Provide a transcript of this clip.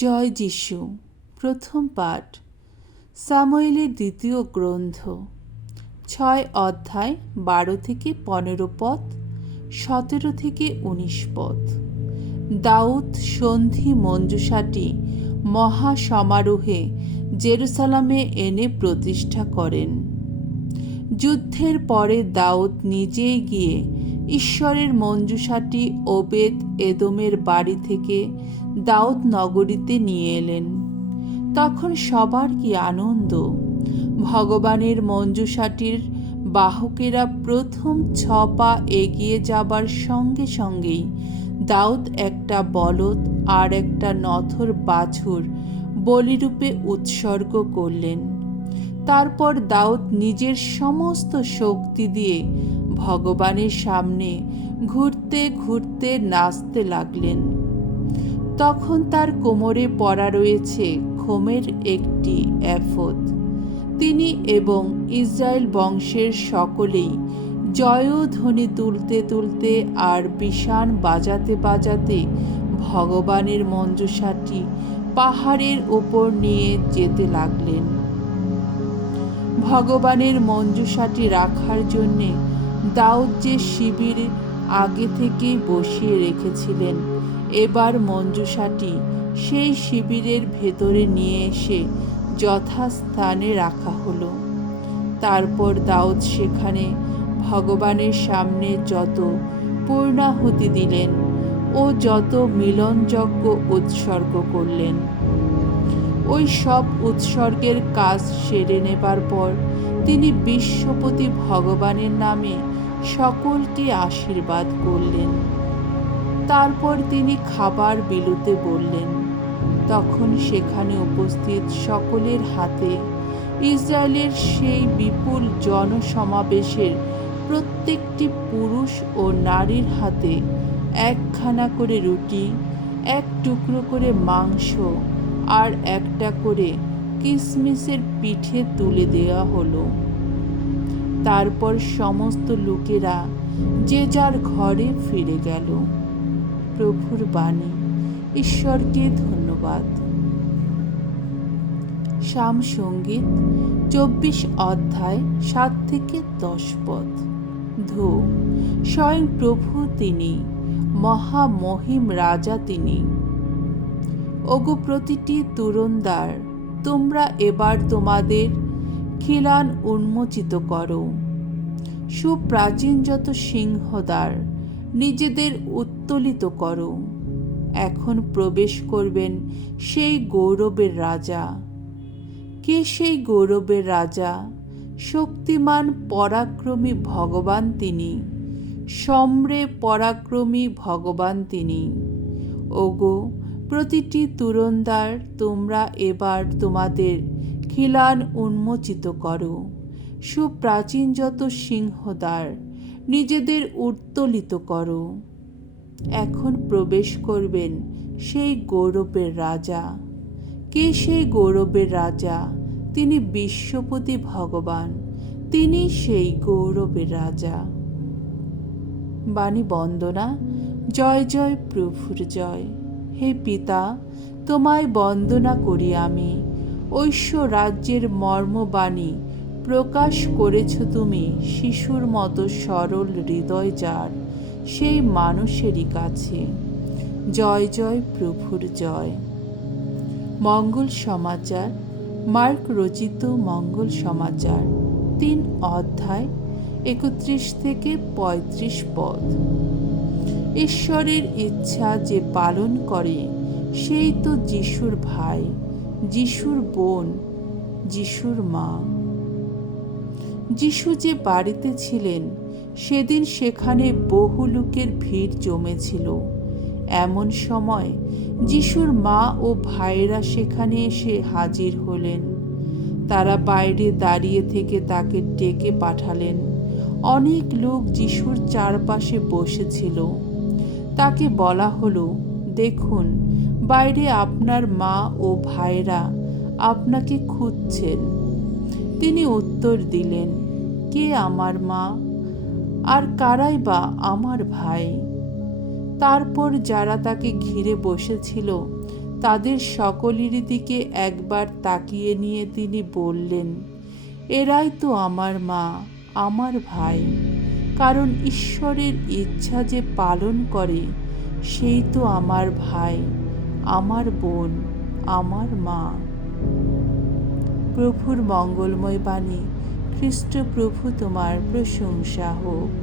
জয় যিশু। প্রথম পাঠ সামুয়েলের দ্বিতীয় গ্রন্থ 6 অধ্যায় 12 থেকে 15 পদ, 17 থেকে 19 পদ। দাউদ সন্ধি মঞ্জুষাটি মহা সমারোহে জেরুসালামে এনে প্রতিষ্ঠা করেন। যুদ্ধের পরে দাউদ নিজেই গিয়ে ঈশ্বরের মঞ্জুষাটি ওবেদ এদোমের বাড়ি থেকে দাউদ নগরীতে নিয়ে এলেন। তখন সবার কি আনন্দ! ভগবানের মঞ্জুষাটির বাহকেরা প্রথম 6 পা এগিয়ে যাবার সঙ্গে সঙ্গেই দাউদ একটা বলদ আর একটা নথর বাছুর বলিরূপে উৎসর্গ করলেন। তারপর দাউদ নিজের সমস্ত শক্তি দিয়ে ভগবানের সামনে ঘুরতে ঘুরতে নাচতে লাগলেন। তখন তার কোমরে পরা রয়েছে খোমের একটি এফদ। তিনি এবং ইসরায়েল বংশের সকলেই জয়ধ্বনি তুলতে তুলতে আর বিষাণ বাজাতে বাজাতে ভগবানের মঞ্জুষাটি পাহাড়ের ওপর নিয়ে যেতে লাগলেন। ভগবানের মঞ্জুষাটি রাখার জন্যে দাউদ যে শিবির আগে থেকেই বসিয়ে রেখেছিলেন, এবার মঞ্জুষাটি সেই শিবিরের ভেতরে নিয়ে এসে যথাস্থানে রাখা হলো। তারপর দাউদ সেখানে ভগবানের সামনে যত পূর্ণাহুতি দিলেন ও যত মিলনযজ্ঞ উৎসর্গ করলেন। ওই সব উৎসর্গের কাজ সেরে নেবার পর তিনি বিশ্বপতি ভগবানের নামে সকলকে আশীর্বাদ করলেন। তারপর তিনি খাবার বিলুতে বললেন। তখন সেখানে উপস্থিত সকলের হাতে ইসরায়েলের সেই বিপুল জনসমাবেশের প্রত্যেকটি পুরুষ ও নারীর হাতে একখানা করে রুটি, এক টুকরো করে মাংস আর একটা করে কিশমিশের পিঠে তুলে দেওয়া হলো। তারপর সমস্ত লোকেরা যে যার ঘরে ফিরে গেল। প্রভুর বাণী। ঈশ্বরকে ধন্যবাদ। সাম সঙ্গীত 24 অধ্যায় 7 থেকে 10 পদ। ধো, স্বয়ং প্রভু তিনি, মহামহিম রাজা তিনি। ওগো প্রতিটি তুরুন্দার, তোমরা এবার তোমাদের খিলান উন্মোচিত করো। সুপ্রাচীন যত সিংহদ্বার, নিজেদের উত্তোলিত করো। এখন প্রবেশ করবেন সেই গৌরবের রাজা। কে সেই গৌরবের রাজা? শক্তিমান পরাক্রমী ভগবান তিনি, সম্রে পরাক্রমী ভগবান তিনি। ওগো প্রতিটি তুরুন্দার, তোমরা এবার তোমাদের খিলান উন্মোচিত করো। সুপ্রাচীন যত সিংহদ্বার, নিজেদের উত্তোলিত করো। এখন প্রবেশ করবেন সেই গৌরবের রাজা। কে সেই গৌরবের রাজা? তিনি বিশ্বপতি ভগবান, তিনি সেই গৌরবের রাজা। বাণী বন্দনা। জয় জয় প্রভুর জয়। হে পিতা, তোমায় বন্দনা করি আমি। ঐশ্বর রাজ্যের মর্মবাণী প্রকাশ করেছ তুমি শিশুর মতো সরল হৃদয় যার, সেই মানুষেরই কাছে। জয় জয় প্রভুর জয়। মঙ্গল সমাচার। মার্ক রচিত মঙ্গল সমাচার 3 অধ্যায় 31 থেকে 35 পদ। ঈশ্বরের ইচ্ছা যে পালন করে সেই তো যিশুর ভাই, যিশুর বোন, যিশুর মা। যিশু যে বাড়িতে ছিলেন সেদিন সেখানে বহু লোকের ভিড় জমেছিল। এমন সময় যিশুর মা ও ভাইয়েরা সেখানে এসে হাজির হলেন। তারা বাইরে দাঁড়িয়ে থেকে তাকে ডেকে পাঠালেন। অনেক লোক যিশুর চারপাশে বসেছিল। তাকে বলা হলো, দেখুন, বাইরে আপনার মা ও ভাইয়েরা আপনাকে খুঁজছেন। তিনি উত্তর দিলেন, কে আমার মা আর কারাই বা আমার ভাই? তারপর যারা তাকে ঘিরে বসেছিল তাদের সকলেরই দিকে একবার তাকিয়ে নিয়ে তিনি বললেন, এরাই তো আমার মা, আমার ভাই। কারণ ঈশ্বরের ইচ্ছা যে পালন করে সেই তো আমার ভাই, আমার বোন, আমার মা। প্রভুর মঙ্গলময় বাণী। খ্রিস্ট প্রভু তোমার প্রশংসা হোক।